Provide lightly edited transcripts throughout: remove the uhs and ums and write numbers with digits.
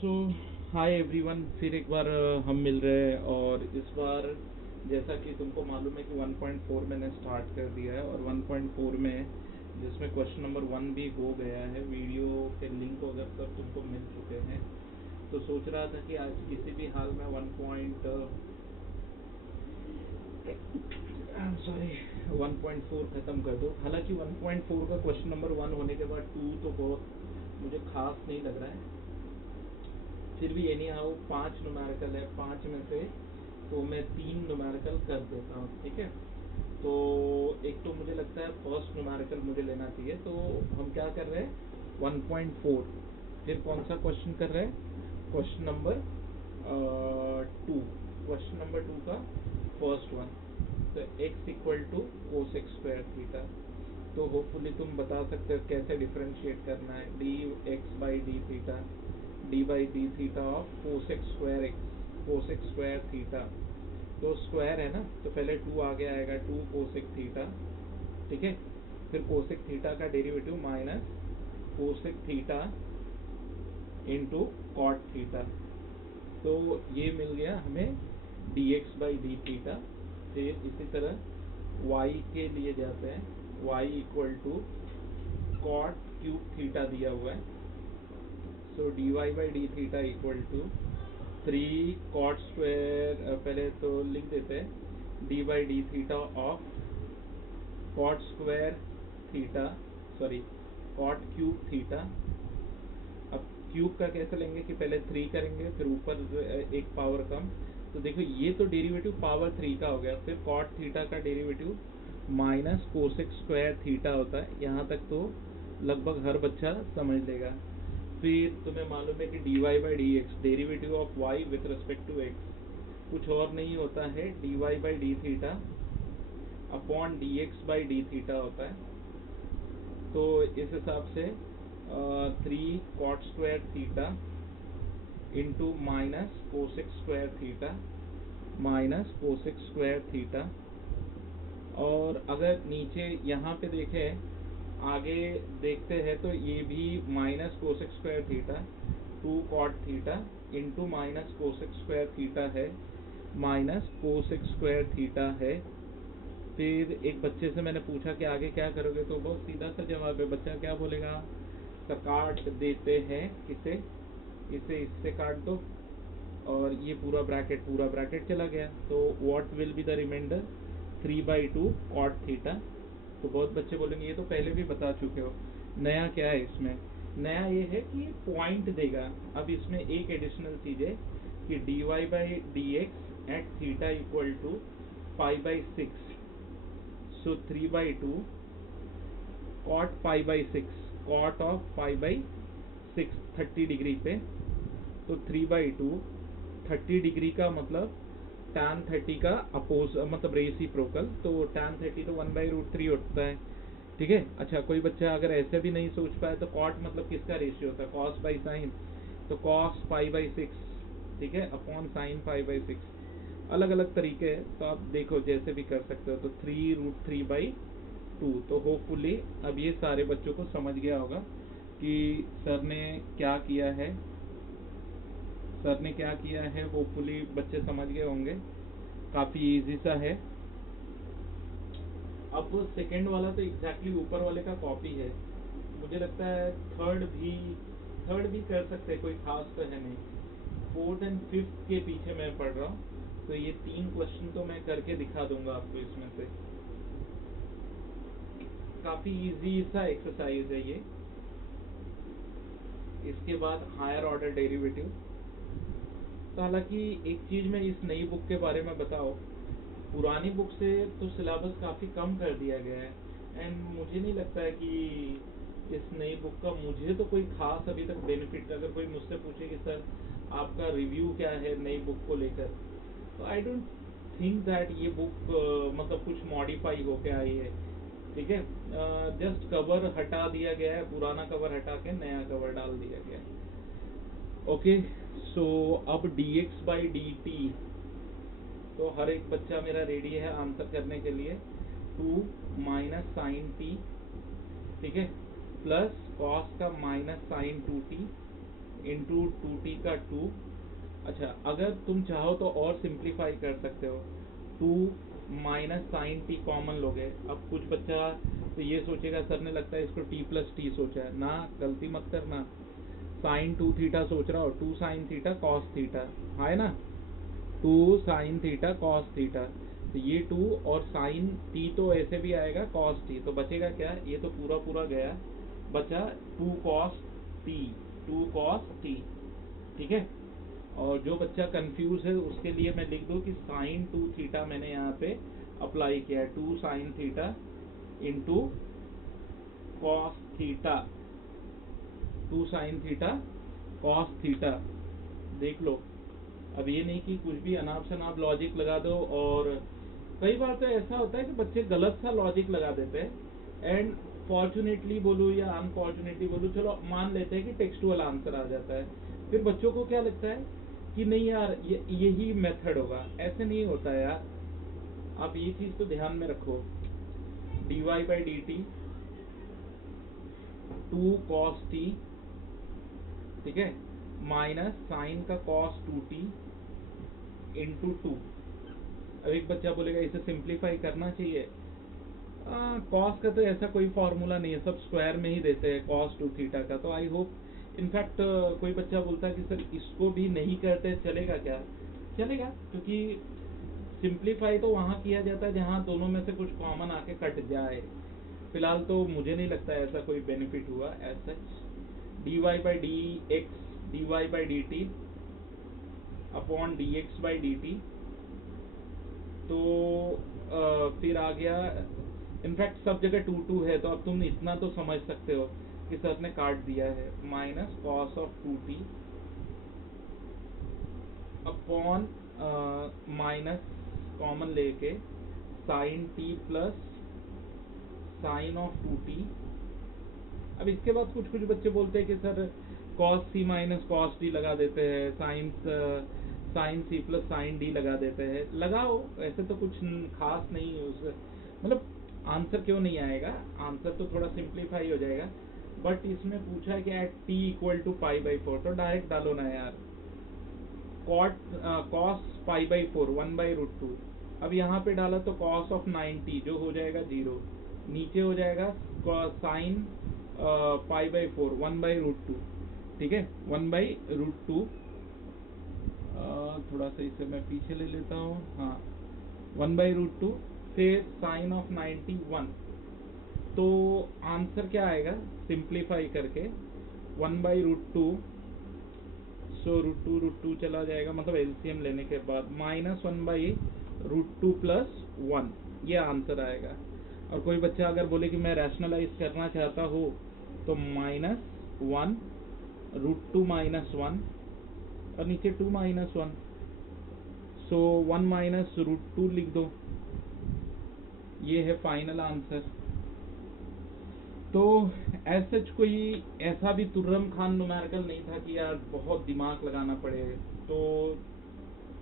सो hi everyone, फिर एक बार हम मिल रहे हैं। और इस बार जैसा कि तुमको मालूम है कि 1.4 मैंने स्टार्ट कर दिया है, और 1.4 में जिसमें क्वेश्चन नंबर 1 भी हो गया है, वीडियो के लिंक वगैरह सब तुमको मिल चुके हैं। तो सोच रहा था कि आज किसी भी हाल में 1.4 ख़त्म कर दो। हालांकि 1.4 का क्वेश्चन नंबर 1 होने के बाद 2 तो बहुत मुझे खास नहीं लग रहा है। फिर भी एनी हाउ 5 न्यूमेरिकल है, 5 में से तो मैं 3 न्यूमेरिकल कर देता हूँ, ठीक है। तो एक तो मुझे लगता है फर्स्ट न्यूमेरिकल मुझे लेना चाहिए। तो हम क्या कर रहे हैं, 1.4। फिर कौन सा क्वेश्चन कर रहे हैं, क्वेश्चन नंबर 2। क्वेश्चन नंबर 2 का फर्स्ट वन, तो x equal to cosec square theta. तो होपफुली तुम बता सकते हो कैसे डिफरेंशिएट करना है, d x by d theta, d by d theta of cosec square x, cosec square theta. तो स्क्वायर है ना, तो पहले 2 आगे आएगा, 2 कोसेक थीटा, ठीक है। फिर कोसेक थीटा का derivative minus cosec theta into cot theta. तो ये मिल गया हमें d x by d theta. फिर इसी तरह y के लिए जाते हैं, y equal to cot cube theta दिया हुआ है। So d y by d theta equal to 3 cot square, पहले तो लिख देते हैं d by d theta of cot square theta, sorry cot cube theta. अब क्यूब का कैसे लेंगे कि पहले 3 करेंगे, फिर ऊपर एक पावर कम। तो देखो ये तो डेरिवेटिव पावर 3 का हो गया। फिर कॉट थीटा का derivative minus cosec square theta होता है। यहाँ तक तो लगभग हर बच्चा समझ लेगा। फिर तुम्हें मालूम है कि d y by d x, derivative of y with respect to x, कुछ और नहीं होता है, d y by d theta upon d x by d theta होता है। तो इस हिसाब से 3 cot square theta into minus cosec square theta minus cosec square theta. और अगर नीचे यहाँ पे देखें, आगे देखते हैं तो ये भी minus cosec square theta 2 cot theta into minus cosec square theta है, माइनस कोसेक स्क्वायर थीटा है। फिर एक बच्चे से मैंने पूछा कि आगे क्या करोगे, तो बहुत सीधा सा जवाब है। बच्चा क्या बोलेगा, तो काट देते हैं, इसे इसे इससे काट दो, और ये पूरा ब्रैकेट चला गया। तो what will be the remainder, 3/2 cot theta. तो बहुत बच्चे बोलेंगे ये तो पहले भी बता चुके हो, नया क्या है इसमें। नया ये है कि पॉइंट देगा। अब इसमें एक एडिशनल चीज़ है कि d y by d x at theta equal to 5/6। So 3/2 cot 5/6, cot of 5/6 30 degree पे। तो 3/2 30 डिग्री का मतलब tan 30 का अपोज, मतलब रेसिप्रोकल। तो tan 30 तो 1/√3 होता है, ठीक है। अच्छा, कोई बच्चा अगर ऐसे भी नहीं सोच पाए तो कॉट मतलब किसका रेशियो होता है, कॉस बाई साइन। तो कॉस 5/6, ठीक है, अपॉन साइन 5/6। अलग अलग तरीके हैं, तो आप देखो जैसे भी कर सकते हो। तो 3√3/2। तो होपफुली अब ये सारे बच्चों को समझ गया होगा कि सर ने क्या किया है, सर ने क्या किया है। होपफुली बच्चे समझ गए होंगे, काफ़ी इजी सा है। अब सेकंड वाला तो एग्जैक्टली ऊपर वाले का कॉपी है। मुझे लगता है थर्ड भी कर सकते हैं, कोई खास तो है नहीं। फोर्थ एंड फिफ्थ के पीछे मैं पढ़ रहा हूँ। तो ये 3 क्वेश्चन तो मैं करके दिखा दूंगा आपको इसमें से। काफ़ी इजी सा एक्सरसाइज है ये। इसके बाद हायर ऑर्डर डेरिवेटिव। तो हालांकि एक चीज़ मैं इस नई बुक के बारे में बताओ, पुरानी बुक से तो सिलेबस काफ़ी कम कर दिया गया है। एंड मुझे नहीं लगता है कि इस नई बुक का मुझे तो कोई खास अभी तक बेनिफिट, अगर कोई मुझसे पूछे कि सर आपका रिव्यू क्या है नई बुक को लेकर, तो आई डोंट थिंक दैट ये बुक मतलब कुछ मॉडिफाई होके आई है, ठीक है। जस्ट कवर हटा दिया गया है, पुराना कवर हटा के नया कवर डाल दिया गया है। ओके, सो अब D x by d t. तो हर एक बच्चा मेरा रेडी है आंसर करने के लिए। 2 माइनस साइन टी, ठीक है, प्लस कॉस का minus sine 2t into 2t का 2। अच्छा, अगर तुम चाहो तो और सिंप्लीफाई कर सकते हो, 2 माइनस साइन टी कॉमन लोगे। अब कुछ बच्चा तो ये सोचेगा सर ने लगता है इसको t प्लस टी सोचा है ना, गलती मत करना। साइन 2 थीटा सोच रहा हो, 2 साइन थीटा कॉस थीटा है ना, 2 साइन थीटा कॉस थीटा, तो ये 2 और साइन टी तो ऐसे भी आएगा कॉस टी, तो बचेगा क्या, ये तो पूरा पूरा गया, बचा 2 कॉस टी, 2 कॉस टी। ठीक है, और जो बच्चा कंफ्यूज है उसके लिए मैं लिख दूं कि साइन 2 थीटा मैंने यहाँ पे अप्लाई किया है, 2 sine theta into cos theta, 2 sine theta cos theta. देख लो, अब ये नहीं कि कुछ भी अनाप शनाप लॉजिक लगा दो, और कई बार तो ऐसा होता है कि बच्चे गलत सा लॉजिक लगा देते हैं, एंड फॉर्चुनेटली बोलूँ या अनफॉर्चुनेटली बोलूँ, चलो मान लेते हैं कि टेक्सटुअल आंसर आ जाता है, फिर बच्चों को क्या लगता है कि नहीं यार यही मेथड होगा। ऐसे नहीं होता है यार, आप ये चीज़ तो ध्यान में रखो, dy by d T 2 cos T, ठीक है, माइनस साइन का कॉस 2t इंटू 2। अब एक बच्चा बोलेगा इसे सिंप्लीफाई करना चाहिए, कॉस का तो ऐसा कोई फॉर्मूला नहीं है, सब स्क्वायर में ही देते हैं कॉस 2 थीटा का, तो आई होप इनफैक्ट कोई बच्चा बोलता है कि सर इसको भी नहीं करते चलेगा क्या, चलेगा, क्योंकि सिंप्लीफाई तो वहाँ किया जाता है जहाँ दोनों में से कुछ कॉमन आके कट जाए। फिलहाल तो मुझे नहीं लगता ऐसा कोई बेनिफिट हुआ as such. dy by d x, dy by d t upon d x by d t, तो फिर आ गया, इनफैक्ट सब जगह 2 है, तो अब तुम इतना तो समझ सकते हो कि सर ने काट दिया है, minus cos of 2t upon minus common लेके sine t plus sine of 2t। अब इसके बाद कुछ कुछ बच्चे बोलते हैं कि sir cos c minus cos d लगा देते हैं, sine c plus sine d लगा देते हैं, लगाओ, ऐसे तो कुछ खास नहीं है उससे, मतलब आंसर क्यों नहीं आएगा, आंसर तो थोड़ा सिंप्लीफाई हो जाएगा, बट इसमें पूछा है कि at t equal to pi by 4, तो डायरेक्ट डालो ना यार, कॉस पाई बाई 4 1/√2। अब यहाँ पे डाला तो कॉस ऑफ 90 जो हो जाएगा 0, नीचे हो जाएगा साइन पाई बाई 4 1/√2, ठीक है, 1/√2। थोड़ा सा इसे मैं पीछे ले लेता हूँ, हाँ 1/√2 फिर साइन ऑफ 91, तो आंसर क्या आएगा सिंप्लीफाई करके 1/√2, सो √2 चला जाएगा, मतलब एलसीएम लेने के बाद माइनस 1/√2 प्लस 1, ये आंसर आएगा। और कोई बच्चा अगर बोले कि मैं रैशनलाइज करना चाहता हूँ तो -1 √2 माइनस 1 और नीचे 2 माइनस 1, सो 1 माइनस √2 लिख दो, ये है फाइनल आंसर। तो ऐसा कोई ऐसा भी तुर्रम खान न्यूमेरिकल नहीं था कि यार बहुत दिमाग लगाना पड़े, तो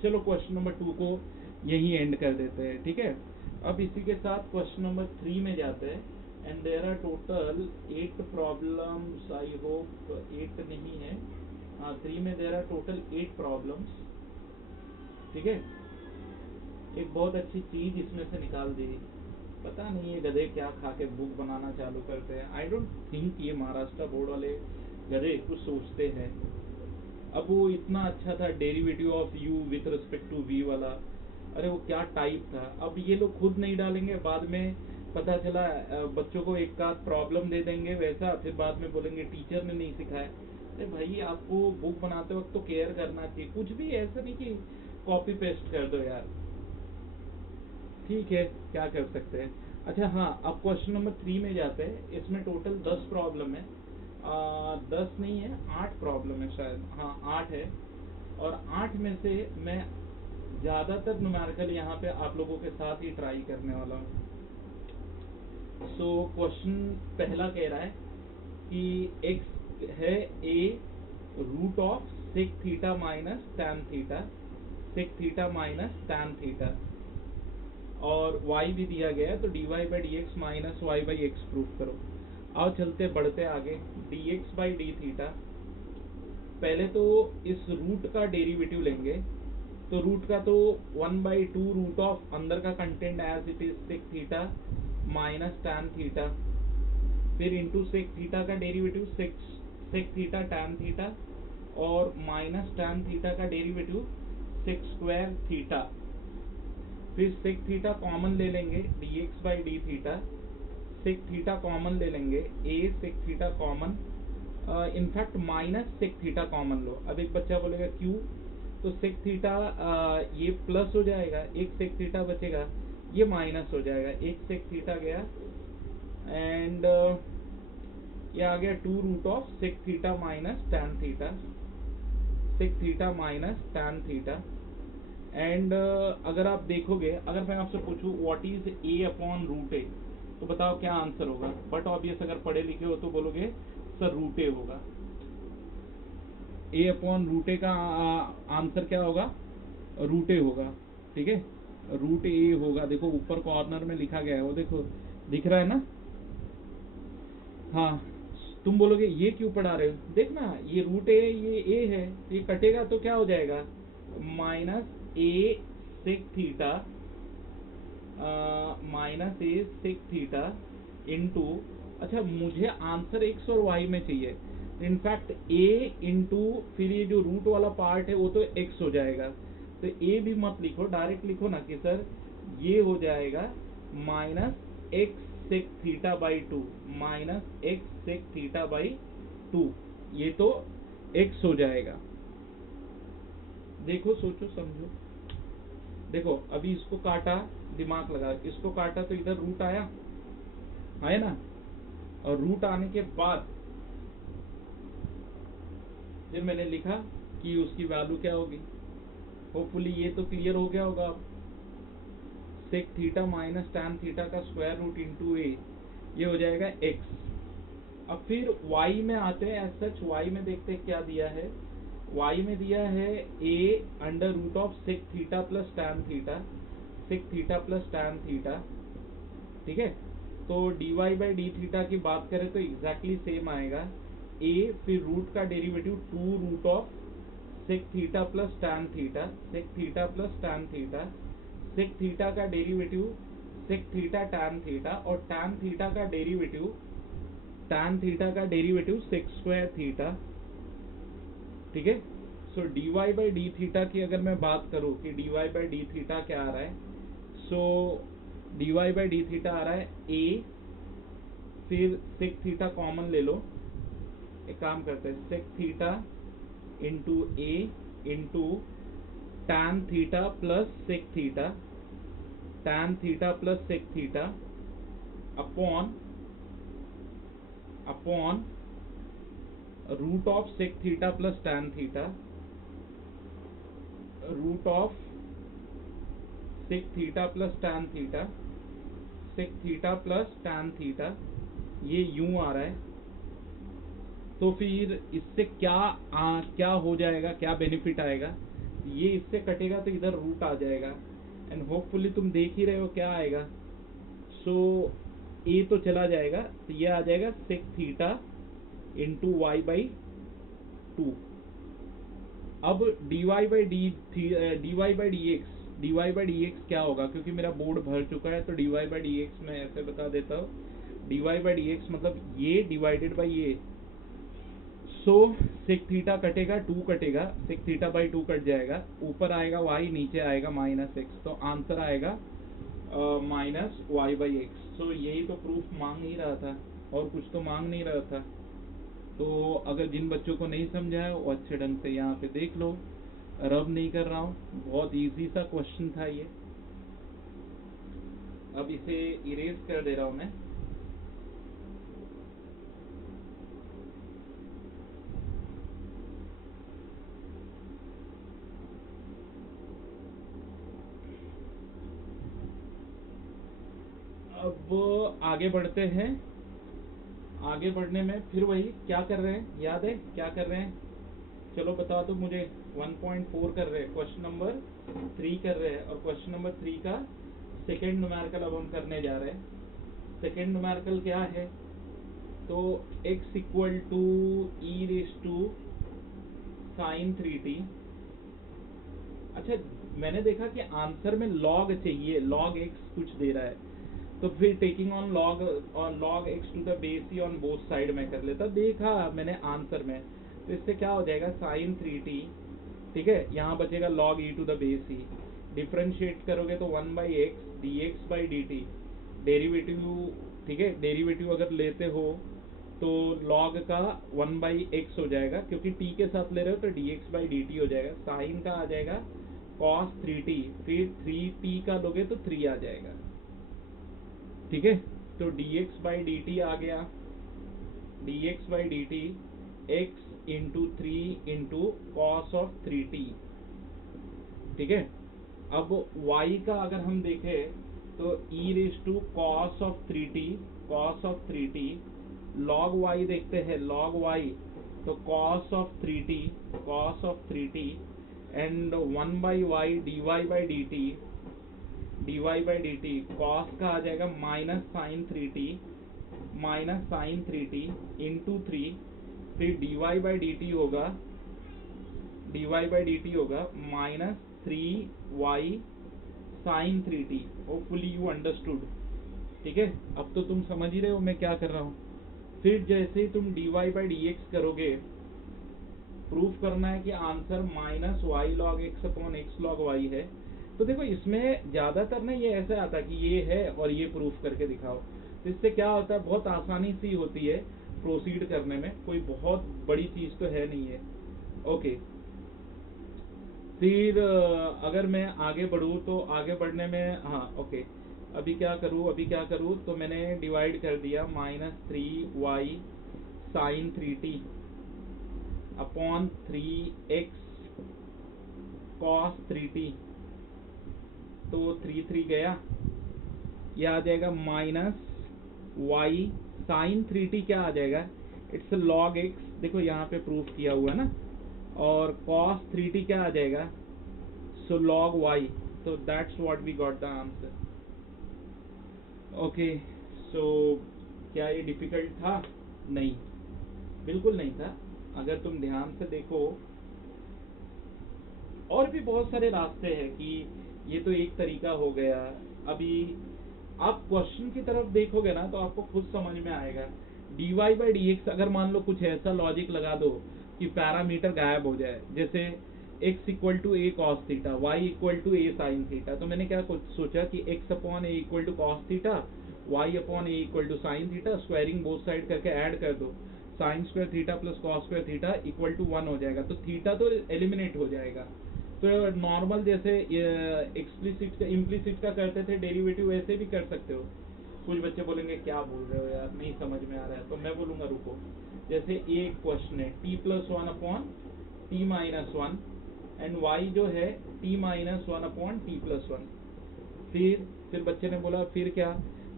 चलो क्वेश्चन नंबर 2 को यही एंड कर देते हैं, ठीक है। अब इसी के साथ क्वेश्चन नंबर 3 में जाते हैं, and there are total 8 problems, I hope 8 नहीं है, 3 में देयर आर टोटल 8 प्रॉब्लम्स, ठीक है। एक बहुत अच्छी चीज इसमें से निकाल दी, पता नहीं ये गधे क्या खा के बुक बनाना चालू करते हैं, आई डोंट थिंक ये महाराष्ट्र बोर्ड वाले गधे कुछ सोचते हैं। अब वो इतना अच्छा था derivative of u with respect to v वाला, अरे वो क्या टाइप था, अब ये लोग खुद नहीं डालेंगे, बाद में पता चला बच्चों को एक का प्रॉब्लम दे देंगे वैसा, फिर बाद में बोलेंगे टीचर ने नहीं सिखाया। अरे भाई आपको बुक बनाते वक्त तो केयर करना चाहिए, कुछ भी ऐसा नहीं कि कॉपी पेस्ट कर दो यार, ठीक है क्या कर सकते हैं। अच्छा हाँ, अब क्वेश्चन नंबर 3 में जाते हैं, इसमें टोटल 10 प्रॉब्लम है, 10 नहीं है 8 प्रॉब्लम है शायद, हाँ 8 है, और 8 में से मैं ज़्यादातर न्यूमेरिकल यहाँ पे आप लोगों के साथ ही ट्राई करने वाला हूँ। सो क्वेश्चन पहला कह रहा है कि x है a root of sec theta minus tan theta, sec theta minus tan theta, और y भी दिया गया है, तो dy by d x minus y by x proof करो। आओ चलते बढ़ते आगे, dx बाई डी थीटा पहले तो इस रूट का डेरिवेटिव लेंगे, तो रूट का तो 1/2 रूट ऑफ अंदर का content as it is sec theta minus tan theta, फिर इंटू सेक थीटा का derivative sec theta tan theta, और माइनस टैन थीटा का डेरिवेटिव सेक स्क्वायर थीटा, फिर सेक थीटा कॉमन ले लेंगे dx by d theta, sec theta common ले लेंगे a sec theta common, in fact minus sec theta common लो। अब एक बच्चा बोलेगा क्यों, तो सेक थीटा ये प्लस हो जाएगा, एक सेक थीटा बचेगा, ये माइनस हो जाएगा, एक सेक थीटा गया एंड ये आ गया 2 root of sec theta minus tan theta, sec theta minus tan theta. And अगर आप देखोगे, अगर मैं आपसे पूछूं what is a upon root a, तो बताओ क्या आंसर होगा। बट ऑब्वियस अगर पढ़े लिखे हो तो बोलोगे सर रूट ए होगा। a अपॉन रूट ए का आंसर क्या होगा, रूट ए होगा। ठीक है, रूट ए होगा। देखो ऊपर कॉर्नर में लिखा गया है, वो देखो दिख रहा है ना। हाँ, तुम बोलोगे ये क्यों पढ़ा रहे हो, देखना ये रूट ए, ये ए है, ये कटेगा तो क्या हो जाएगा, माइनस ए सेक थीटा माइनस ए सेक थीटा इंटू, अच्छा मुझे आंसर एक्स और वाई में चाहिए, इनफैक्ट ए इंटू फिर ये जो रूट वाला पार्ट है वो तो एक्स हो जाएगा, तो ए भी मत लिखो, डायरेक्ट लिखो ना कि सर ये हो जाएगा minus x sec theta by 2, minus x sec theta by 2, ये तो एक्स हो जाएगा। देखो सोचो समझो, देखो अभी इसको काटा, दिमाग लगा, इसको काटा तो इधर रूट आया है ना, और रूट आने के बाद फिर मैंने लिखा कि उसकी वैल्यू क्या होगी। होपफुली ये तो क्लियर हो गया होगा अब, sec theta minus tan theta का स्क्वायर रूट इंटू ए, ये हो जाएगा एक्स। अब फिर y में आते हैं, एज सच y में देखते हैं क्या दिया है। y में दिया है a under root of sec theta plus tan theta, sec theta plus tan theta. ठीक है, तो dy बाई डी थीटा की बात करें तो एग्जैक्टली सेम आएगा, a फिर रूट का derivative 2 root of sec theta plus tan theta, sec theta plus tan theta, sec theta का derivative sec theta tan theta, और टैन थीटा का डेरिवेटिव सेक स्क्वायर थीटा। ठीक है, so dy by d theta की अगर मैं बात करूं कि dy बाई डी थीटा क्या आ रहा है, so dy by d theta आ रहा है a, फिर सेक थीटा कॉमन ले लो, एक काम करते हैं sec theta into a into tan theta plus sec theta, tan theta plus sec theta upon root of sec theta plus tan theta, root of sec theta plus tan theta, sec theta plus tan theta, ये यूं आ रहा है। तो फिर इससे क्या हो जाएगा, क्या बेनिफिट आएगा, ये इससे कटेगा तो इधर रूट आ जाएगा, एंड होपफुली तुम देख ही रहे हो क्या आएगा। सो ए तो चला जाएगा, तो ये आ जाएगा sec theta into y by 2। अब dy बाई डी एक्स क्या होगा, क्योंकि मेरा बोर्ड भर चुका है, तो dy बाई डी एक्स मैं ऐसे बता देता हूँ, dy बाई डी एक्स मतलब ये डिवाइडेड बाई ये, सो सेक थीटा कटेगा, 2 कटेगा, सेक थीटा बाई 2 कट जाएगा, ऊपर आएगा y, नीचे आएगा माइनस एक्स, तो आंसर आएगा माइनस वाई बाई एक्स। तो यही तो प्रूफ मांग ही रहा था, और कुछ तो मांग नहीं रहा था। तो अगर जिन बच्चों को नहीं समझा है वो अच्छे ढंग से यहाँ पे देख लो, रब नहीं कर रहा हूँ, बहुत इजी सा क्वेश्चन था ये। अब इसे इरेज कर दे रहा हूँ मैं। अब आगे बढ़ते हैं, आगे बढ़ने में फिर वही क्या कर रहे हैं, याद है क्या कर रहे हैं, चलो बता दो मुझे। 1.4 कर रहे हैं, क्वेश्चन नंबर 3 कर रहे हैं, और क्वेश्चन नंबर 3 का सेकेंड न्यूमेरिकल अब हम करने जा रहे हैं। सेकेंड न्यूमेरिकल क्या है, तो x equal to e raise to sine 3t। अच्छा, मैंने देखा कि आंसर में लॉग चाहिए, लॉग x कुछ दे रहा है, तो फिर टेकिंग ऑन लॉग और log x to the base e on both side में कर लेता। देखा मैंने आंसर में, तो इससे क्या हो जाएगा साइन 3t, ठीक है, यहाँ बचेगा log e to the base e, differentiate करोगे तो 1/x dx/dt, डेरिवेटिव, ठीक है, डेरिवेटिव अगर लेते हो तो लॉग का 1/x हो जाएगा, क्योंकि t के साथ ले रहे हो तो dx/dt हो जाएगा, साइन का आ जाएगा cos 3t, फिर 3t का लोगे तो 3 आ जाएगा, ठीक है। तो dx/dt आ गया, dx/dt x into 3 into cos of 3t, ठीक है। अब y का अगर हम देखें तो e raise to cos of 3t, cos of 3t, log y देखते हैं, log y तो cos of 3t, cos of 3t and 1/y dy/dt, dy/dt cos का आ जाएगा minus sine 3t, minus sine 3t into 3, फिर dy/dt होगा, dy/dt होगा माइनस 3y साइन 3t। होपफुली यू अंडरस्टूड, ठीक है। अब तो तुम समझ ही रहे हो मैं क्या कर रहा हूँ। फिर जैसे ही तुम dy/dx करोगे, प्रूफ करना है कि answer minus y log x upon x log y है। तो देखो इसमें ज़्यादातर ना ये ऐसे आता कि ये है और ये प्रूफ करके दिखाओ, तो इससे क्या होता है, बहुत आसानी सी होती है प्रोसीड करने में, कोई बहुत बड़ी चीज़ तो है नहीं है। ओके, फिर अगर मैं आगे बढ़ूँ तो आगे बढ़ने में, हाँ ओके, अभी क्या करूँ, तो मैंने डिवाइड कर दिया -3y साइन 3t upon 3x cos 3t, तो 3 गया, यह आ जाएगा -y साइन 3t, क्या आ जाएगा, इट्स लॉग x, देखो यहाँ पे प्रूफ किया हुआ है ना, और cos 3t क्या आ जाएगा, सो log y, तो that's what we got the answer. Okay, so क्या ये डिफिकल्ट था? नहीं, बिल्कुल नहीं था। अगर तुम ध्यान से देखो, और भी बहुत सारे रास्ते हैं कि ये तो एक तरीका हो गया। अभी आप क्वेश्चन की तरफ देखोगे ना तो आपको खुद समझ में आएगा। dy/dx अगर मान लो कुछ ऐसा लॉजिक लगा दो कि पैरामीटर गायब हो जाए, जैसे x equal to a cos theta, y equal to a sine theta, तो मैंने क्या सोचा कि x upon a equal to cos theta, y upon a equal to sine theta, squaring both side करके ऐड कर दो, sine square theta plus cos square theta equal to 1 हो जाएगा, तो थीटा तो एलिमिनेट हो जाएगा। तो नॉर्मल जैसे एक्सप्लिसिट का इम्प्लिसिट का करते थे डेरिवेटिव, वैसे भी कर सकते हो। कुछ बच्चे बोलेंगे क्या बोल रहे हो यार, नहीं समझ में आ रहा है, तो मैं बोलूँगा रुको, जैसे एक क्वेश्चन है t+1 upon t-1 and y जो है t-1 अपॉन t+1, फिर बच्चे ने बोला फिर क्या,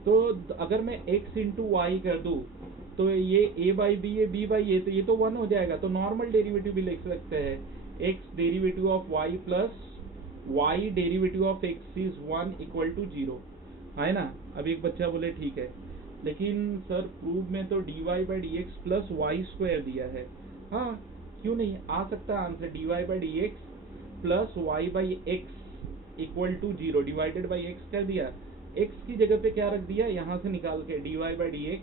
तो अगर मैं x इंटू वाई कर दूँ तो ये a/b ये b/a, तो ये तो 1 हो जाएगा, तो नॉर्मल डेरिवेटिव भी लिख सकते हैं, x derivative of y plus y derivative of x is 1 equal to 0, है ना। अब एक बच्चा बोले ठीक है, लेकिन सर प्रूव में तो dy/dx प्लस वाई स्क्वायर दिया है। हाँ, क्यों नहीं आ सकता answer, dy/dx plus y/x equal to 0, divided by x कर दिया, x की जगह पे क्या रख दिया, यहाँ से निकाल के dy/dx,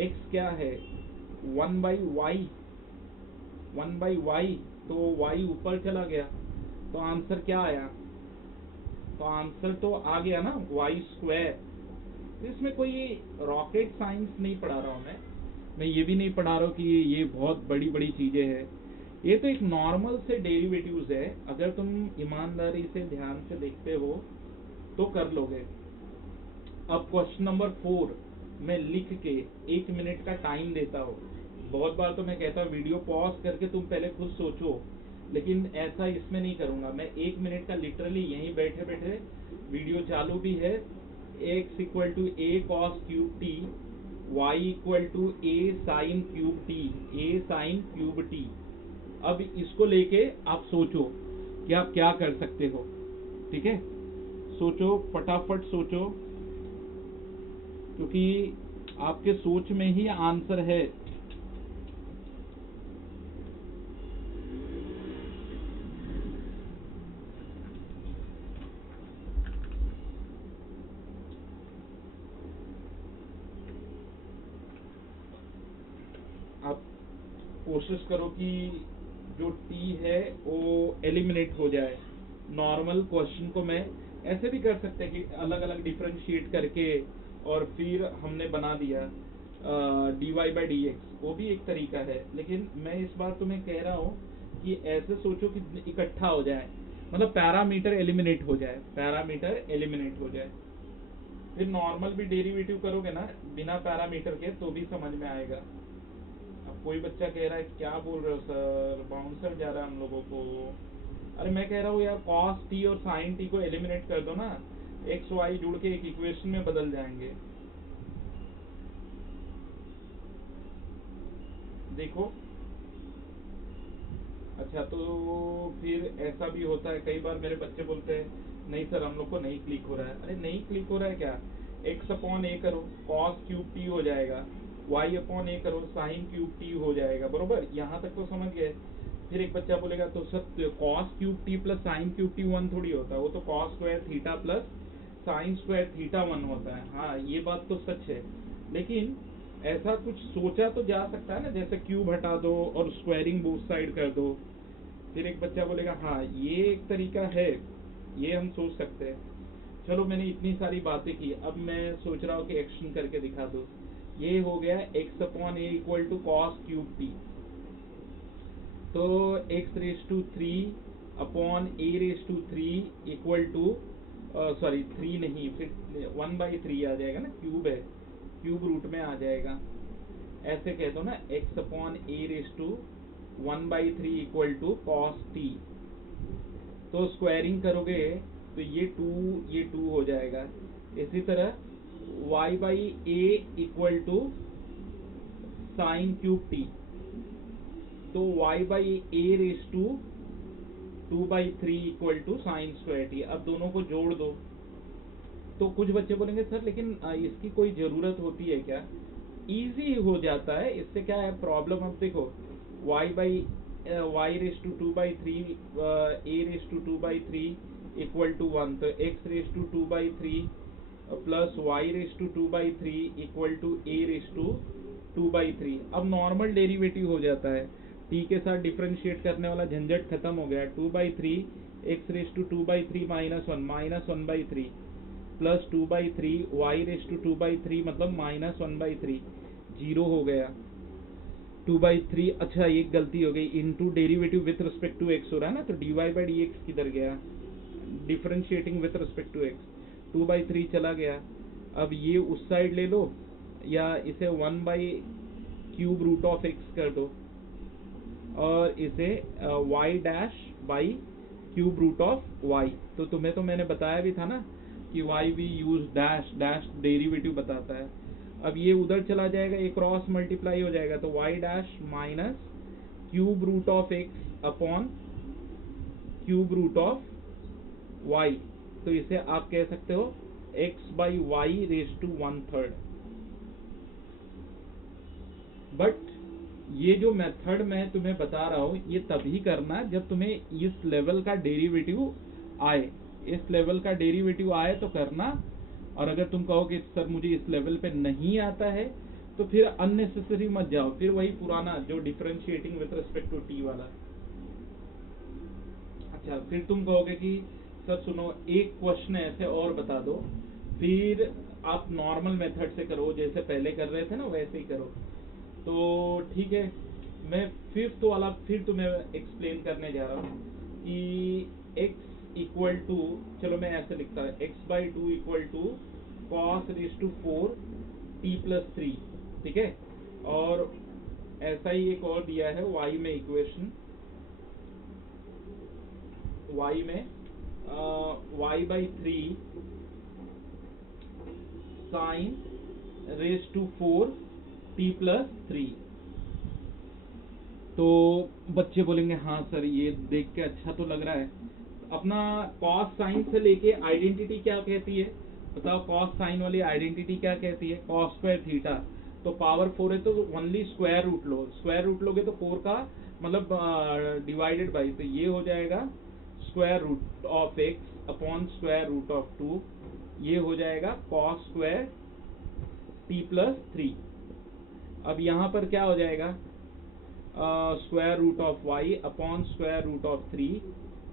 x क्या है 1/y, तो y ऊपर चला गया, तो आंसर क्या आया, तो आंसर तो आ गया ना वाई स्क्वायर। तो इसमें कोई रॉकेट साइंस नहीं पढ़ा रहा हूँ मैं ये भी नहीं पढ़ा रहा हूँ कि ये बहुत बड़ी बड़ी चीज़ें हैं, ये तो एक नॉर्मल से डेरिवेटिव्स है, अगर तुम ईमानदारी से ध्यान से देखते हो तो कर लोगे। अब क्वेश्चन नंबर 4 मैं लिख के 1 मिनट का टाइम देता हूँ। बहुत बार तो मैं कहता हूँ वीडियो पॉज करके तुम पहले खुद सोचो, लेकिन ऐसा इसमें नहीं करूँगा मैं। 1 मिनट का लिटरली यहीं बैठे बैठे, वीडियो चालू भी है, x equal to a cos cube t, y equal to a sine cube t, a sine cube t. अब इसको लेके आप सोचो कि आप क्या कर सकते हो, ठीक है, सोचो फटाफट सोचो, क्योंकि आपके सोच में ही आंसर है। कोशिश करो कि जो टी है वो एलिमिनेट हो जाए। नॉर्मल क्वेश्चन को मैं ऐसे भी कर सकते हैं कि अलग अलग डिफरेंशिएट करके और फिर हमने बना दिया dy बाई डी एक्स, वो भी एक तरीका है। लेकिन मैं इस बार तुम्हें कह रहा हूँ कि ऐसे सोचो कि इकट्ठा हो जाए, मतलब पैरामीटर एलिमिनेट हो जाए, पैरामीटर एलिमिनेट हो जाए। फिर नॉर्मल भी डेरिवेटिव करोगे ना बिना पैरामीटर के तो भी समझ में आएगा। अब कोई बच्चा कह रहा है क्या बोल रहे हो सर, बाउंसर जा रहा है हम लोगों को। अरे मैं कह रहा हूँ यार कॉस टी और साइन टी को एलिमिनेट कर दो ना, एक्स वाई जुड़ के एक इक्वेशन में बदल जाएंगे। देखो अच्छा, तो फिर ऐसा भी होता है कई बार मेरे बच्चे बोलते हैं नहीं सर हम लोग को नहीं क्लिक हो रहा है। अरे नहीं क्लिक हो रहा है क्या, एक्स अपॉन ए करो कॉस क्यूब टी हो जाएगा, वाई अपॉन ए करो साइन क्यूब टी हो जाएगा, बरोबर। यहाँ तक तो समझ गए। फिर एक बच्चा बोलेगा तो sir cos cube T plus sign cube T 1 थोड़ी होता है, वो तो cos square theta plus sign square theta 1 होता है। हाँ ये बात तो सच है, लेकिन ऐसा कुछ सोचा तो जा सकता है ना, जैसे क्यूब हटा दो और स्क्वायरिंग बोथ साइड कर दो। फिर एक बच्चा बोलेगा हाँ ये एक तरीका है, ये हम सोच सकते हैं। चलो मैंने इतनी सारी बातें की, अब मैं सोच रहा हूँ कि एक्शन करके दिखा दो। ये हो गया x upon a equal to cos cube t, तो x raise to 3 upon a raise to 3 equal to sorry 3 नहीं, फिर 1/3 आ जाएगा ना, क्यूब है, क्यूब रूट में आ जाएगा। ऐसे कह दो ना x upon a raise to 1/3 equal to cos t. तो स्क्वायरिंग करोगे तो ये 2 हो जाएगा। इसी तरह y by a equal to sine cube t, तो y by a raise to 2/3 equal to sine square t. अब दोनों को जोड़ दो। तो कुछ बच्चे बोलेंगे सर लेकिन इसकी कोई ज़रूरत होती है क्या? इजी हो जाता है, इससे क्या है प्रॉब्लम। अब देखो y by y raise to 2/3 a raise to 2/3 equal to 1, तो x raise to 2/3 plus y raise to 2/3 equal to a raise to 2/3। अब नॉर्मल डेरिवेटिव हो जाता है, t के साथ डिफरेंशिएट करने वाला झंझट खत्म हो गया। 2/3 x raise to 2/3 minus 1/3 plus 2/3 y raise to 2/3 मतलब माइनस 1/3, 0 हो गया। 2/3, अच्छा एक गलती हो गई, into derivative with respect to x हो रहा है ना, तो dy बाई डी एक्स किधर गया, differentiating with respect to x, 2/3 चला गया। अब ये उस साइड ले लो या इसे 1/क्यूब रूट ऑफ एक्स कर दो और इसे y dash by cube root of y। तो तुम्हें तो मैंने बताया भी था ना कि y भी यूज डैश, डैश डेरिवेटिव बताता है। अब ये उधर चला जाएगा, एक क्रॉस मल्टीप्लाई हो जाएगा, तो y dash minus cube root of x upon cube root of y। तो इसे आप कह सकते हो x by y raise to 1/3। But ये जो मेथड मैं तुम्हें बता रहा हूँ ये तभी करना जब तुम्हें इस लेवल का डेरिवेटिव आए, इस लेवल का डेरिवेटिव आए तो करना। और अगर तुम कहो कि सर मुझे इस लेवल पे नहीं आता है तो फिर अननेसेसरी मत जाओ, फिर वही पुराना जो differentiating with respect to t वाला। अच्छा फिर तुम कहोगे कि सर सुनो एक क्वेश्चन ऐसे और बता दो, फिर आप नॉर्मल मेथड से करो जैसे पहले कर रहे थे ना वैसे ही करो। तो ठीक है, मैं फिफ्थ वाला फिर तुम्हें एक्सप्लेन करने जा रहा हूँ कि x इक्वल टू, चलो मैं ऐसे लिखता हूँ x/2 equal to cos raise to 4 t plus 3, ठीक है। और ऐसा ही एक और दिया है y में इक्वेशन, y में y/3 sine raise to 4 t plus 3। तो बच्चे बोलेंगे हाँ सर ये देख के अच्छा तो लग रहा है। अपना कॉस साइन से लेके आइडेंटिटी क्या कहती है बताओ, कॉस साइन वाली आइडेंटिटी क्या कहती है, कॉस स्क्वायर थीटा। तो पावर 4 है तो ओनली स्क्वायर रूट लो, स्क्वायर रूट लोगे तो 4 का मतलब डिवाइडेड बाई, तो ये हो जाएगा square root of x upon square root of 2, ये हो जाएगा कॉस स्क्वायर टी प्लस 3। अब यहाँ पर क्या हो जाएगा, square root of y upon square root of 3,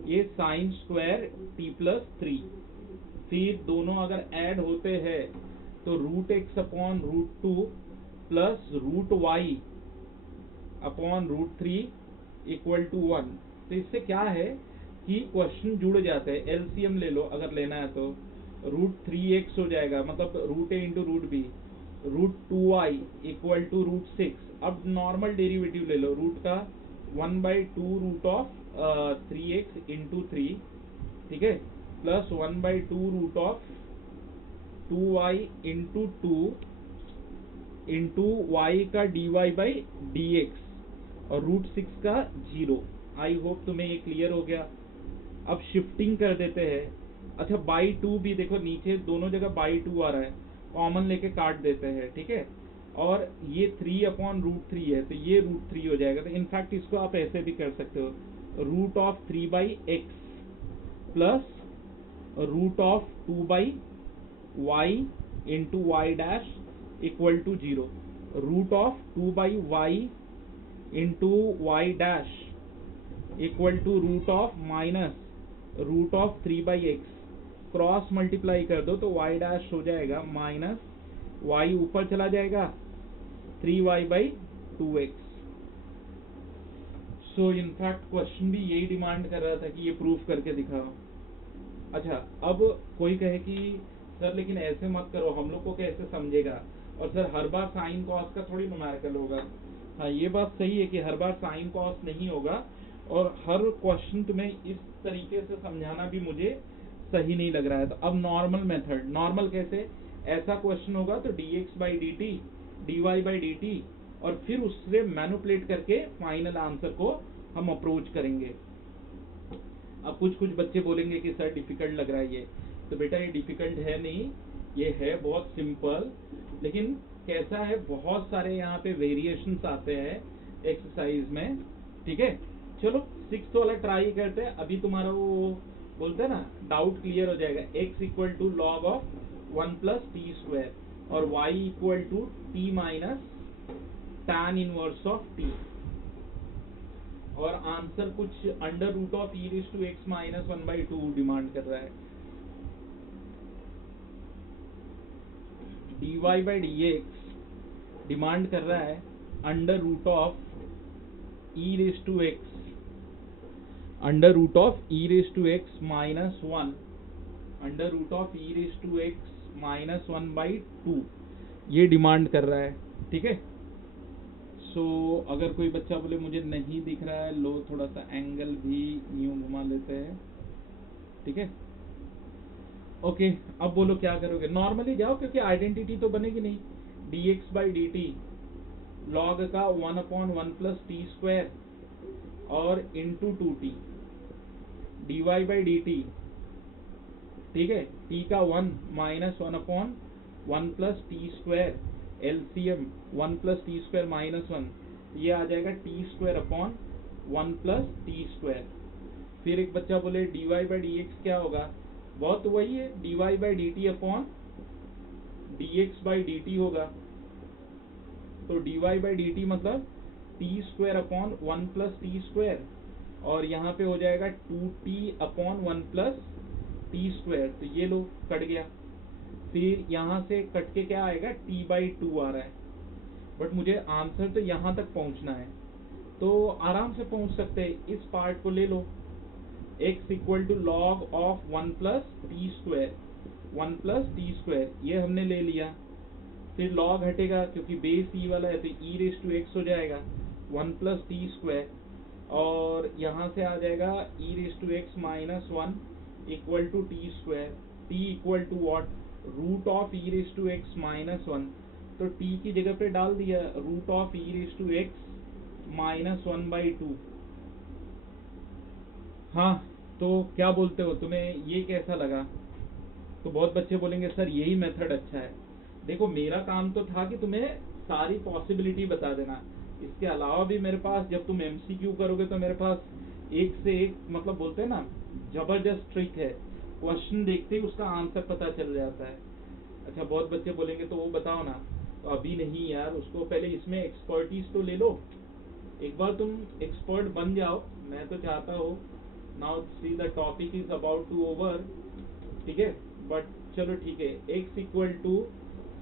ये साइन स्क्वायर t प्लस 3। फिर दोनों अगर ऐड होते हैं तो root x upon root 2 plus root y upon root 3 equal to 1। तो इससे क्या है कि क्वेश्चन जुड़ जाते हैं। एलसीएम ले लो अगर लेना है तो रूट 3x हो जाएगा, मतलब root a into root b, root 2y equal to root 6। अब नॉर्मल डेरिवेटिव ले लो, रूट का 1/2 रूट ऑफ 3x इंटू 3, ठीक है, plus 1/2 root of 2y into 2 into y का dy/dx और रूट 6 का 0। आई होप तुम्हें ये क्लियर हो गया। अब शिफ्टिंग कर देते हैं। अच्छा बाई 2 भी देखो, नीचे दोनों जगह बाई 2 आ रहा है, कॉमन लेके काट देते हैं, ठीक है। और ये 3 अपॉन रूट 3 है तो ये रूट 3 हो जाएगा। तो इनफैक्ट इसको आप ऐसे भी कर सकते हो, root of 3/x plus root of 2/y into y dash equal to 0। Root of 2/y into y dash equal to root of minus root of 3/x। Cross multiply कर दो तो y डैश हो जाएगा माइनस y ऊपर चला जाएगा 3y/2x। So in fact question भी यही डिमांड कर रहा था कि ये प्रूफ करके दिखाओ। अच्छा अब कोई कहे कि सर लेकिन ऐसे मत करो, हम लोग को कैसे समझेगा, और सर हर बार साइन कॉस का थोड़ी न्यूमेरिकल होगा। हाँ ये बात सही है कि हर बार साइन कॉस नहीं होगा, और हर क्वेश्चन तुम्हें इस तरीके से समझाना भी मुझे सही नहीं लग रहा है। तो अब नॉर्मल मेथड, नॉर्मल कैसे, ऐसा क्वेश्चन होगा तो dx/dt dy/dt और फिर उससे मैनिपुलेट करके फाइनल आंसर को हम अप्रोच करेंगे। अब कुछ बच्चे बोलेंगे कि सर डिफिकल्ट लग रहा है ये, तो बेटा ये डिफिकल्ट है नहीं, ये है बहुत सिंपल। लेकिन कैसा है, बहुत सारे यहाँ पे वेरिएशंस आते हैं एक्सरसाइज में, ठीक है। चलो 6th वाला ट्राई करते हैं। अभी तुम्हारा वो बोलते हैं ना डाउट क्लियर हो जाएगा। x equal to log of 1 plus t square और y equal to t minus tan inverse of t, और आंसर कुछ under root of e⁻x minus 1/2 demand कर रहा है। dy/dx डिमांड कर रहा है under root of e⁻x minus 1, under root of e⁻x minus 1/2 ये डिमांड कर रहा है, ठीक है। सो अगर कोई बच्चा बोले मुझे नहीं दिख रहा है, लो थोड़ा सा एंगल भी यूं घुमा लेते हैं, ठीक है। ओके अब बोलो क्या करोगे, नॉर्मली जाओ क्योंकि आइडेंटिटी तो बनेगी नहीं। dx/dt लॉग का 1/1 प्लस टी स्क्वायर और इंटू 2t, dy/dt, ठीक है, t का 1 minus 1/1 plus t square, LCM 1 plus t square minus 1, ये आ जाएगा T square upon 1 plus t square. फिर एक बच्चा बोले dy/dx क्या होगा, बहुत वही है, dy/dt अपॉन dx/dt होगा। तो dy/dt मतलब T square upon 1 plus t square, और यहाँ पे हो जाएगा 2t upon 1 plus t square. तो ये लो कट गया। फिर यहाँ से कट के क्या आएगा, t/2 आ रहा है, बट मुझे आंसर तो यहाँ तक पहुँचना है। तो आराम से पहुँच सकते हैं, इस पार्ट को ले लो, x equal to log of 1 plus t square, 1 plus t square ये हमने ले लिया। फिर लॉग हटेगा क्योंकि बेस ई वाला है तो e⁻x हो जाएगा 1 प्लस टी स्क्वायर, और यहाँ से आ जाएगा e⁻x minus 1 equal to t square, t equal to what, root of e⁻x minus 1। तो t की जगह पे डाल दिया रूट ऑफ e⁻x माइनस 1/2। हाँ तो क्या बोलते हो, तुम्हें ये कैसा लगा। तो बहुत बच्चे बोलेंगे सर यही मेथड अच्छा है। देखो मेरा काम तो था कि तुम्हें सारी पॉसिबिलिटी बता देना, इसके अलावा भी मेरे पास जब तुम एमसीक्यू करोगे तो मेरे पास एक से एक, मतलब बोलते हैं ना जबरदस्त ट्रिक है, क्वेश्चन देखते ही उसका आंसर पता चल जाता है। अच्छा बहुत बच्चे बोलेंगे तो वो बताओ ना, तो अभी नहीं यार, उसको पहले इसमें एक्सपर्टीज तो ले लो, एक बार तुम एक्सपर्ट बन जाओ, मैं तो चाहता हूँ। Now see the topic is about to over, ठीक है, बट चलो ठीक है। x equal to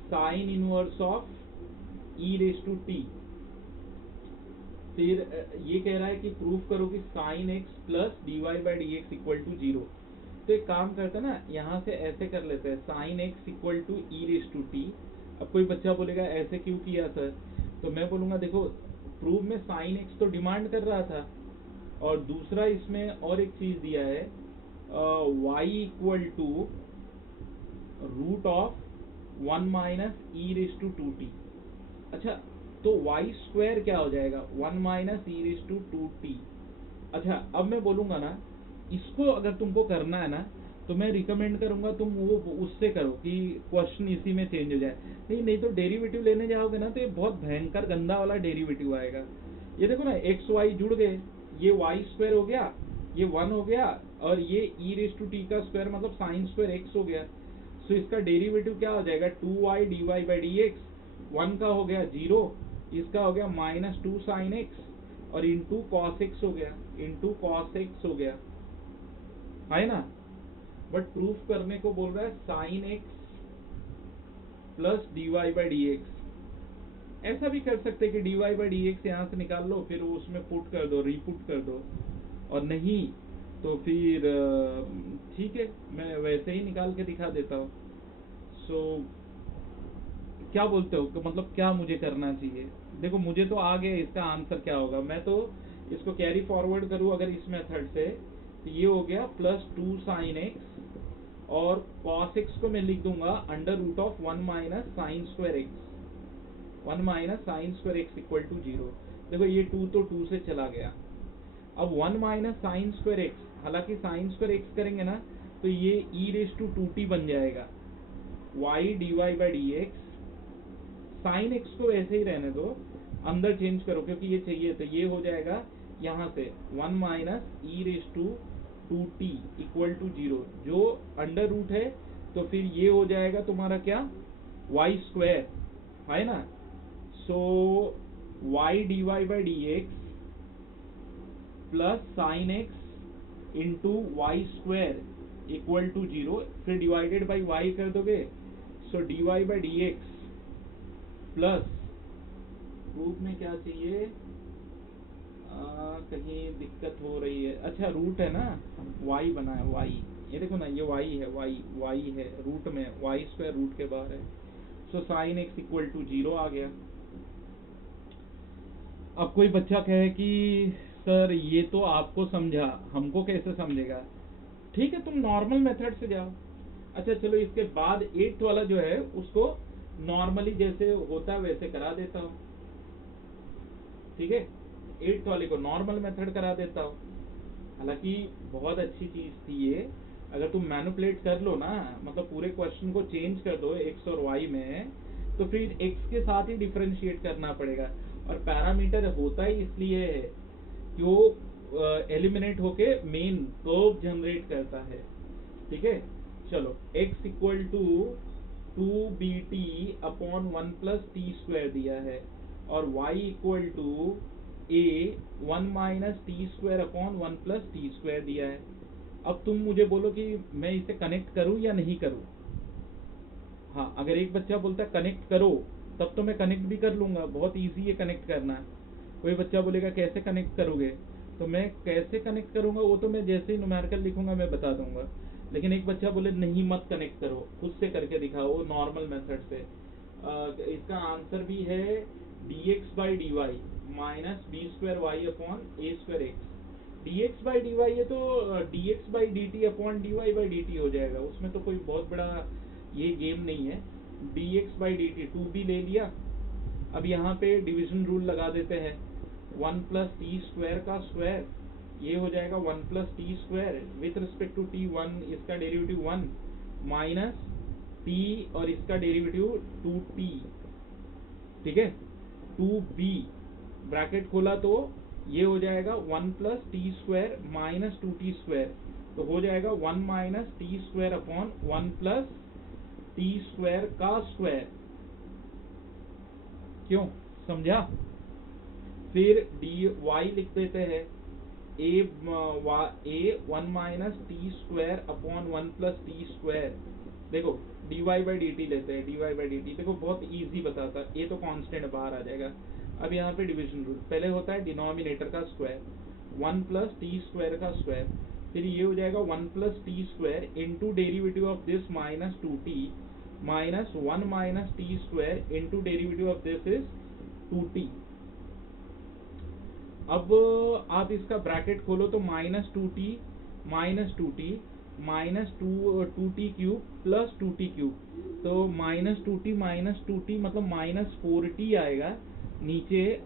sine inverse of e raise to t. फिर ये कह रहा है कि प्रूफ करो कि sine x plus d y by d x equal to zero. तो एक काम करते हैं ना, यहाँ से ऐसे कर लेते हैं, sine x equal to e raise to t. अब कोई बच्चा बोलेगा ऐसे क्यों किया सर, तो मैं बोलूँगा देखो, प्रूफ में साइन एक्स तो डिमांड कर रहा था, और दूसरा इसमें और एक चीज़ दिया है, y equal to root of 1 minus e raise to 2t। अच्छा, तो वाई स्क्वायर क्या हो जाएगा, 1 minus e raise to 2t। अच्छा, अब मैं बोलूँगा ना, इसको अगर तुमको करना है ना, तो मैं रिकमेंड करूँगा तुम वो उससे करो कि क्वेश्चन इसी में चेंज हो जाए। नहीं तो डेरिवेटिव लेने जाओगे ना, तो ये बहुत भयंकर गंदा वाला डेरिवेटिव आएगा। ये देखो ना, एक्स वाई जुड़ गए, ये वाई स्क्वायर हो गया, ये 1 हो गया, और ये ई रेस टू टी का स्क्वायर मतलब साइन स्क्वायर एक्स हो गया। सो इसका डेरिवेटिव क्या हो जाएगा, 2y d y by d x, 1 का हो गया 0, इसका हो गया माइनस 2 साइन एक्स, और इंटू कॉस एक्स हो गया, इंटू कॉस एक्स हो गया, है ना। बट प्रूफ करने को बोल रहा है sine x plus d y by d x. ऐसा भी कर सकते कि d y by d x यहाँ से निकाल लो, फिर उसमें पुट कर दो, रीपुट कर दो, और नहीं तो फिर ठीक है, मैं वैसे ही निकाल के दिखा देता हूँ। सो क्या बोलते हो, तो मतलब क्या मुझे करना चाहिए। देखो, मुझे तो आ गया इसका आंसर क्या होगा। मैं तो इसको कैरी फॉरवर्ड करूँ अगर इस मेथड से, तो ये हो गया प्लस 2 साइन एक्स, और कॉस एक्स को मैं लिख दूंगा under root of 1 minus sine square x, 1 minus sine square x equal to 0। देखो, ये 2 तो 2 से चला गया। अब 1 माइनस साइन स्क्वायर एक्स, हालांकि साइन स्क्वायर एक्स करेंगे ना, तो ये ई रेस टू 2t बन जाएगा, y d y by d x. Sine x को वैसे ही रहने दो, अंदर चेंज करो क्योंकि ये चाहिए, तो ये हो जाएगा यहाँ से 1 minus e raise to 2t equal to 0, जो अंडर रूट है, तो फिर ये हो जाएगा तुम्हारा क्या, y स्क्वायर, है ना। So y d y by d x plus sine x into y square equal to 0, फिर डिवाइडेड बाई y कर दोगे, so d y by d x plus, root में क्या चाहिए, कहीं दिक्कत हो रही है। अच्छा, रूट है ना, y बना है, y, ये देखो ना, ये y है, y है रूट में, y स्क्वायर रूट के बाहर है। So sine x equal to 0 आ गया। अब कोई बच्चा कहे कि सर ये तो आपको समझा, हमको कैसे समझेगा। ठीक है, तुम नॉर्मल मेथड से जाओ। अच्छा चलो, इसके बाद 8th वाला जो है उसको नॉर्मली जैसे होता है वैसे करा देता हूँ, ठीक है। 8th वाले को नॉर्मल मेथड करा देता हूँ। हालांकि बहुत अच्छी चीज थी ये, अगर तुम मैनिपुलेट कर लो ना, मतलब पूरे क्वेश्चन को चेंज कर दो x और y में, तो फिर x के साथ ही डिफरेंशिएट करना पड़ेगा। और पैरामीटर होता ही इसलिए है कि वो एलिमिनेट होके मेन कर्व जनरेट करता है, ठीक है। चलो, x equal to 2bt upon 1 plus t square दिया है, और y equal to a 1 minus t square upon 1 plus t square दिया है। अब तुम मुझे बोलो कि मैं इसे कनेक्ट करूं या नहीं करूं। हाँ, अगर एक बच्चा बोलता है कनेक्ट करो, तब तो मैं कनेक्ट भी कर लूंगा, बहुत इजी है कनेक्ट करना। कोई बच्चा बोलेगा कैसे कनेक्ट करोगे, तो मैं कैसे कनेक्ट करूंगा वो तो मैं जैसे ही न्यूमेरिकल लिखूंगा मैं बता दूंगा। लेकिन एक बच्चा बोले नहीं मत कनेक्ट करो, खुद से करके दिखाओ नॉर्मल मेथड से। इसका आंसर भी है dx by d y minus b square y upon a square x. dx by d y है तो dx by d t upon d y by d t हो जाएगा, उसमें तो कोई बहुत बड़ा ये गेम नहीं है। dx by d T 2b ले लिया। अब यहाँ पे डिवीजन रूल लगा देते हैं, 1 प्लस टी स्क्वायर का स्क्वायर, ये हो जाएगा 1 plus t square with respect to t, 1 इसका डेरिवेटिव 1 माइनस टी और इसका डेरिवेटिव 2t, ठीक है। 2b ब्रैकेट खोला तो ये हो जाएगा 1 plus t square minus 2t square, तो हो जाएगा 1 minus t square upon 1 plus t square का स्क्वायर। क्यों, समझा। फिर डी वाई लिख देते हैं a 1 minus t square upon 1 plus t square. देखो d y by d t लेते हैं, d y by d t, देखो बहुत इजी बताता है, ये तो कांस्टेंट बाहर आ जाएगा। अब यहाँ पे डिवीजन रूल पहले होता है डिनोमिनेटर का स्क्वायर, 1 प्लस टी स्क्वायर का स्क्वायर, फिर ये हो जाएगा 1 plus t square into derivative of this minus 2t minus 1 minus t square into derivative of this is 2t। अब आप इसका ब्रैकेट खोलो तो minus 2t minus 2t minus 2t cube plus 2t cube, तो माइनस 2t मतलब minus 4t आएगा, नीचे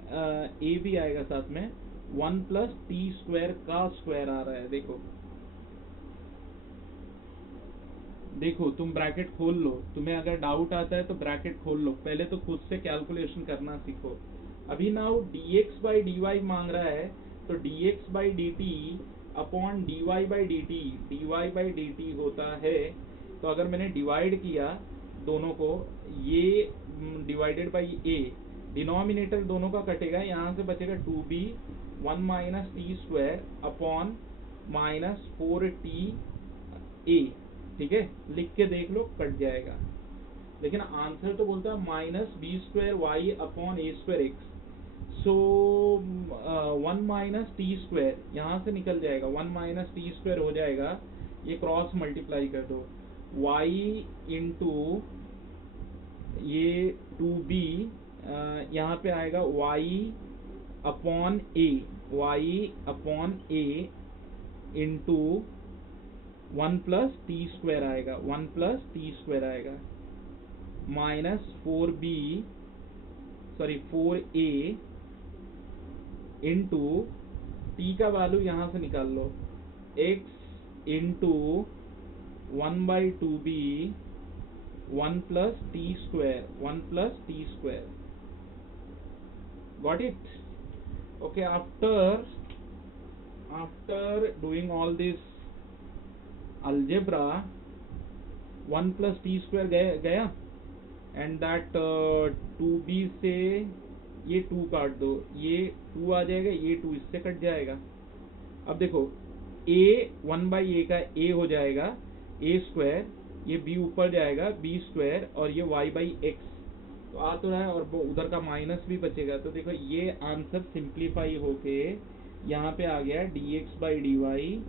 a भी आएगा साथ में, 1 प्लस टी स्क्वायर का स्क्वायर आ रहा है। देखो देखो तुम ब्रैकेट खोल लो, तुम्हें अगर डाउट आता है तो ब्रैकेट खोल लो, पहले तो खुद से कैलकुलेशन करना सीखो। अभी नाउ dx बाई डी मांग रहा है, तो dx by d t upon d y by d t होता है, तो अगर मैंने डिवाइड किया दोनों को, ये डिवाइडेड बाई a, डिनोमिनेटर दोनों का कटेगा, यहाँ से बचेगा 2b 1 minus t square upon minus 4t a। ठीक है, लिख के देख लो, कट जाएगा, लेकिन आंसर तो बोलता है minus b square y upon a square x. So 1 minus t square यहाँ से निकल जाएगा, 1 माइनस टी स्क्वायर हो जाएगा, ये क्रॉस मल्टीप्लाई कर दो, y इंटू ये 2b, यहाँ पे आएगा y अपॉन ए इंटू 1 प्लस टी स्क्वायर आएगा, 1 प्लस टी स्क्वायर आएगा, माइनस 4a इंटू टी का वैल्यू यहाँ से निकाल लो, x into 1 by 2b 1 plus t square. Got it? Okay, after doing all this algebra 1 plus t square गया, and that 2b से ये 2 काट दो, ये 2 आ जाएगा, ये 2 इससे कट जाएगा। अब देखो a 1 बाई a का a हो जाएगा a स्क्वायर, ये b ऊपर जाएगा b स्क्वायर, और ये y बाई x तो आ तो रहा है, और उधर का माइनस भी बचेगा। तो देखो ये आंसर सिंप्लीफाई होके यहाँ पे आ गया dx by d y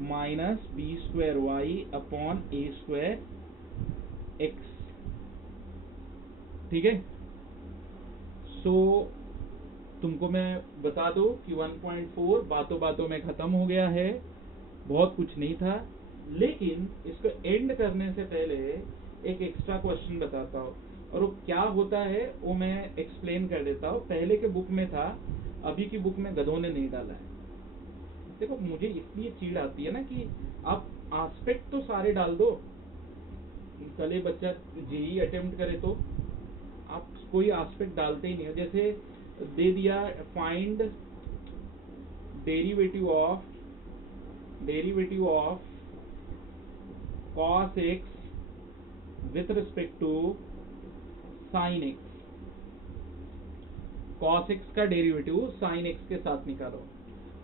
minus b square y upon a square x. ठीक है, सो तुमको मैं बता दूं कि 1.4 बातों बातों में खत्म हो गया है, बहुत कुछ नहीं था, लेकिन इसको एंड करने से पहले एक एक्स्ट्रा क्वेश्चन बताता हूँ, और वो क्या होता है वो मैं एक्सप्लेन कर देता हूँ। पहले के बुक में था, अभी की बुक में गधों ने नहीं डाला है। देखो मुझे इसलिए चिढ़ आती है ना कि आप एस्पेक्ट तो सारे डाल दो, कल बच्चा जेई अटेम्प्ट करे तो आप कोई एस्पेक्ट डालते ही नहीं हो। जैसे दे दिया find derivative of cos x with respect to sin x, cos x का डेरिवेटिव sin x के साथ निकालो।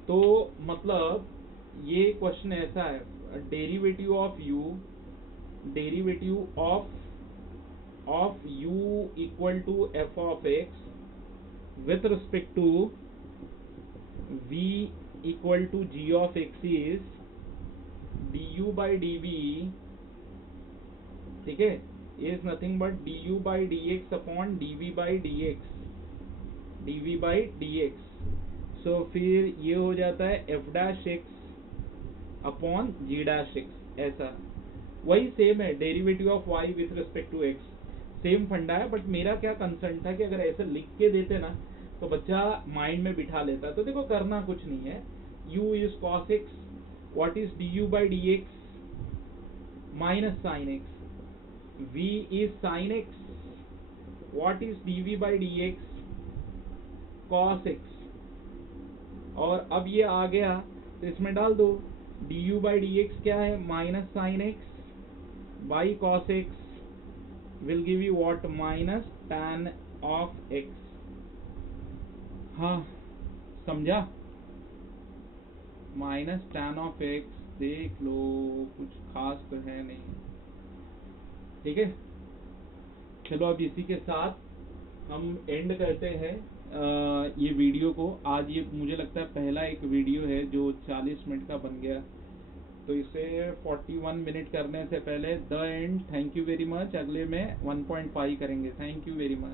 तो मतलब ये क्वेश्चन ऐसा है, derivative of u equal to f of x with respect to v equal to g of x is du by dv, ठीक है, is nothing but du by dx upon dv by dx। So फिर ये हो जाता है f dash x upon g dash x। ऐसा वही same है, derivative of y with respect to x, same फंडा है। बट मेरा क्या कंसर्न था कि अगर ऐसे लिख के देते ना तो बच्चा माइंड में बिठा लेता। तो देखो करना कुछ नहीं है, u is cos x, what is du by dx minus sin x, v is sin x, what is dv by dx cos x, और अब ये आ गया तो इसमें डाल दो, du बाई dx क्या है, minus sin x by cos x will give you what, minus tan of x। हाँ समझा? माइनस tan ऑफ x देख लो, कुछ खास तो है नहीं। ठीक है, चलो अब इसी के साथ हम एंड करते हैं ये वीडियो को। आज ये मुझे लगता है पहला एक वीडियो है जो 40 मिनट का बन गया, तो इसे 41 मिनट करने से पहले the end. Thank you very much. अगले में 1.5 करेंगे। Thank you very much.